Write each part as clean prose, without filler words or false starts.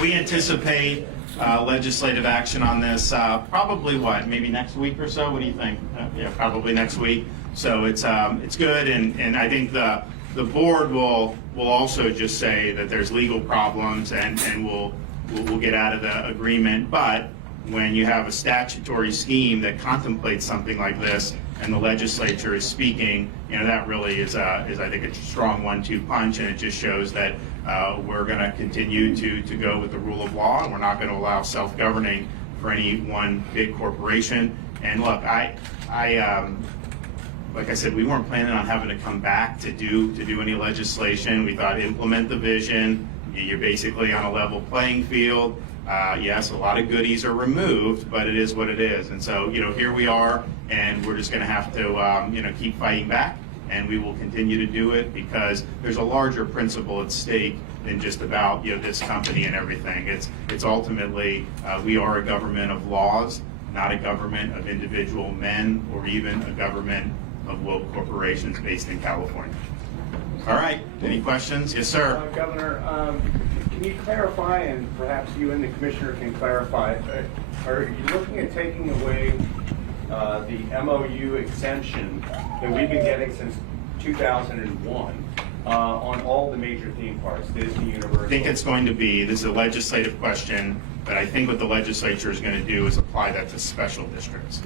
We anticipate legislative action on this probably maybe next week or so. What do you think? Yeah, probably next week. So it's good, and I think the board will also just say that there's legal problems and we'll get out of the agreement. But when you have a statutory scheme that contemplates something like this and the legislature is speaking, that really is I think a strong 1-2 punch, and it just shows that we're going to continue to go with the rule of law, and we're not going to allow self-governing for any one big corporation. And look, like I said, we weren't planning on having to come back to do any legislation. We thought implement the vision. You're basically on a level playing field. Yes, a lot of goodies are removed, but it is what it is. And so, here we are, and we're just going to have to, keep fighting back, and we will continue to do it because there's a larger principle at stake than just about, this company and everything. It's ultimately, we are a government of laws, not a government of individual men or even a government of woke corporations based in California. All right, any questions? Yes, sir. Governor, can you clarify, and perhaps you and the commissioner can clarify, are you looking at taking away the MOU exemption that we've been getting since 2001 on all the major theme parks, Disney, Universal? I think it's going to be, this is a legislative question, but I think what the legislature is going to do is apply that to special districts.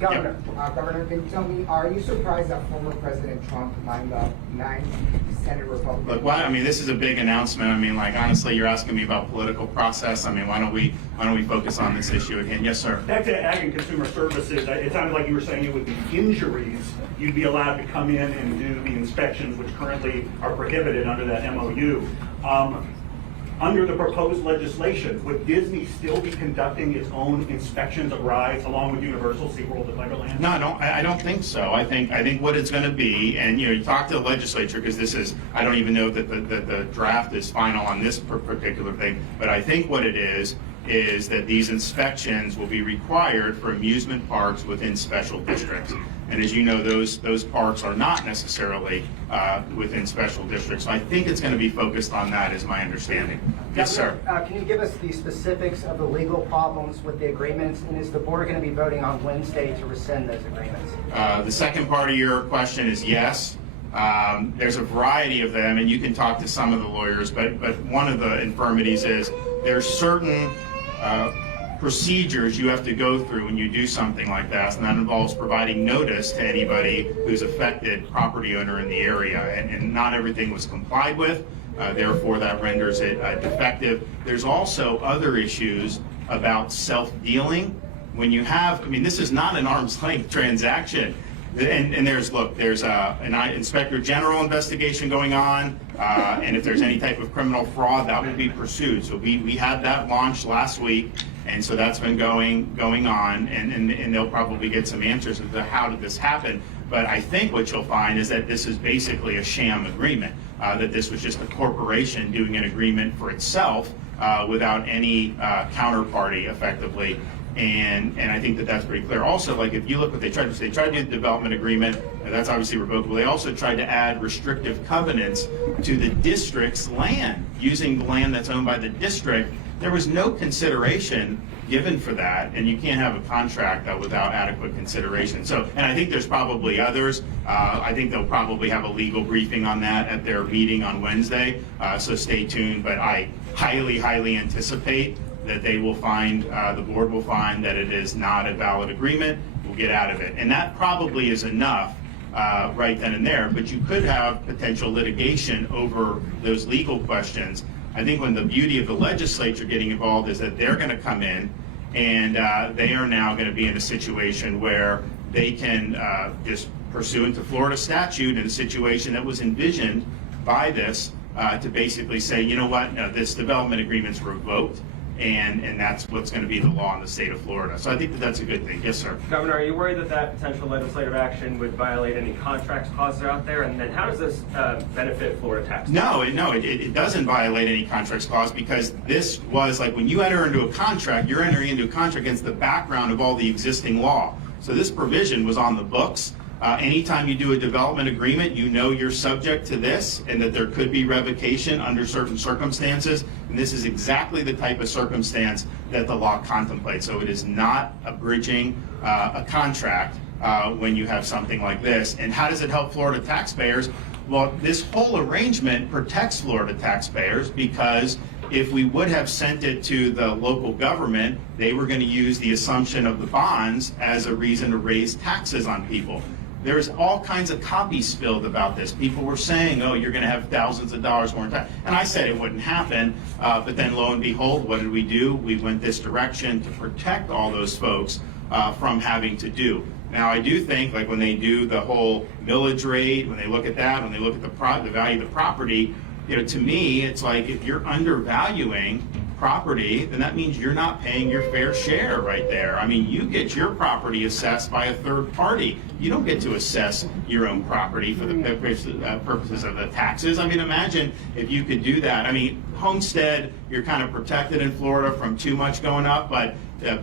Governor, Governor, can you tell me, are you surprised that former President Trump lined up 9 Senate Republicans? Look, this is a big announcement. Honestly, you're asking me about political process. Why don't we focus on this issue again? Yes, sir. Back to Ag and Consumer Services, it sounded like you were saying it would be injuries. You'd be allowed to come in and do the inspections, which currently are prohibited under that MOU. Under the proposed legislation, would Disney still be conducting its own inspections of rides along with Universal, SeaWorld, and Legoland? No, I don't think so. I think what it's going to be, and you talk to the legislature, because this is, I don't even know that the draft is final on this particular thing, but I think what it is that these inspections will be required for amusement parks within special districts. And as you know, those parks are not necessarily within special districts. So I think it's going to be focused on that, is my understanding. Yes, sir. Can you give us the specifics of the legal problems with the agreements, and is the board going to be voting on Wednesday to rescind those agreements? The second part of your question is yes. There's a variety of them, and you can talk to some of the lawyers, but one of the infirmities is there's certain procedures you have to go through when you do something like that, and that involves providing notice to anybody who's affected property owner in the area, and not everything was complied with, therefore that renders it defective. There's also other issues about self-dealing. When you have, this is not an arm's length transaction. And there's an inspector general investigation going on, and if there's any type of criminal fraud, that will be pursued. So we had that launched last week, and so that's been going on, and they'll probably get some answers as to how did this happen. But I think what you'll find is that this is basically a sham agreement, that this was just a corporation doing an agreement for itself without any counterparty, effectively. And I think that's pretty clear. Also, like if you look what they tried to do, they tried to do the development agreement, that's obviously revocable. They also tried to add restrictive covenants to the district's land, using the land that's owned by the district. There was no consideration given for that, and you can't have a contract without adequate consideration. So, and I think there's probably others. I think they'll probably have a legal briefing on that at their meeting on Wednesday, so stay tuned. But I highly anticipate that they will find, the board will find that it is not a valid agreement. We'll get out of it. And that probably is enough right then and there, but you could have potential litigation over those legal questions. I think when the beauty of the legislature getting involved is that they're going to come in and they are now going to be in a situation where they can just pursuant to Florida statute in a situation that was envisioned by this to basically say, you know what, no, this development agreement's revoked. And that's what's going to be the law in the state of Florida. So I think that's a good thing. Yes, sir. Governor, are you worried that potential legislative action would violate any contracts clauses out there? And then how does this benefit Florida taxpayers? No, it doesn't violate any contracts clause, because this was like when you enter into a contract, you're entering into a contract against the background of all the existing law. So this provision was on the books. Anytime you do a development agreement, you know you're subject to this and that there could be revocation under certain circumstances. And this is exactly the type of circumstance that the law contemplates. So it is not abridging a contract when you have something like this. And how does it help Florida taxpayers? Well, this whole arrangement protects Florida taxpayers because if we would have sent it to the local government, they were going to use the assumption of the bonds as a reason to raise taxes on people. There's all kinds of copies spilled about this. People were saying, oh, you're going to have thousands of dollars more in tax. And I said it wouldn't happen. But then lo and behold, what did we do? We went this direction to protect all those folks from having to do. Now, I do think, like when they do the whole millage rate, when they look at that, when they look at the value of the property, you know, to me, it's like if you're undervaluing property, then that means you're not paying your fair share right there. I mean, you get your property assessed by a third party. You don't get to assess your own property for the purposes of the taxes. I mean, imagine if you could do that. I mean, homestead, you're kind of protected in Florida from too much going up, but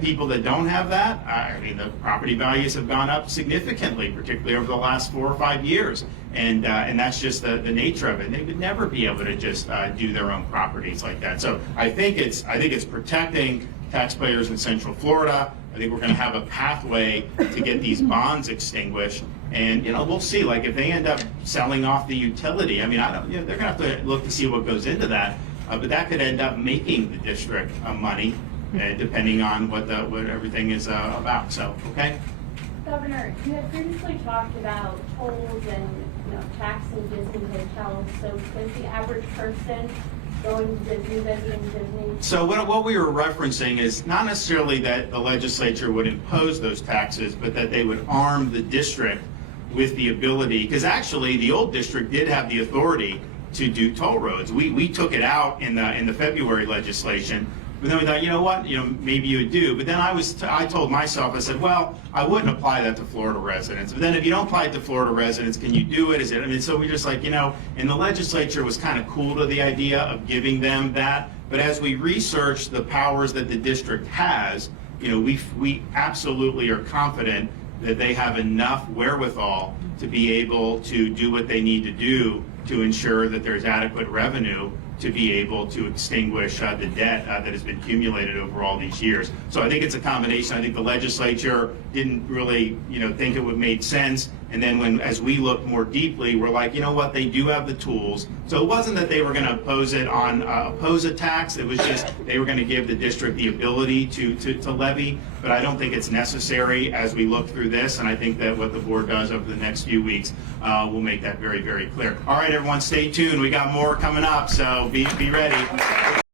people that don't have that, I mean, the property values have gone up significantly, particularly over the last 4 or 5 years. And that's just the nature of it. They would never be able to just do their own properties like that. So I think it's protecting taxpayers in Central Florida. I think we're going to have a pathway to get these bonds extinguished. And, you know, we'll see, like if they end up selling off the utility, I mean, they're going to have to look to see what goes into that. But that could end up making the district money, depending on what everything is about. So, okay. Governor, you had previously talked about tolls and taxing Disney hotels. So does the average person going to Disney, visiting Disney? So what we were referencing is not necessarily that the legislature would impose those taxes, but that they would arm the district with the ability, because actually the old district did have the authority to do toll roads. We took it out in the February legislation. But then we thought, you know what, maybe you would do. But then I told myself, I said, well, I wouldn't apply that to Florida residents. But then if you don't apply it to Florida residents, can you do it? So we just like, and the legislature was kind of cool to the idea of giving them that. But as we researched the powers that the district has, we absolutely are confident that they have enough wherewithal to be able to do what they need to do to ensure that there's adequate revenue to be able to extinguish the debt that has been accumulated over all these years. So I think it's a combination. I think the legislature didn't really, think it would make sense. And then as we look more deeply, we're like, you know what, they do have the tools. So it wasn't that they were going to oppose a tax. It was just they were going to give the district the ability to levy. But I don't think it's necessary as we look through this. And I think that what the board does over the next few weeks will make that very, very clear. All right, everyone, stay tuned. We got more coming up, so be ready.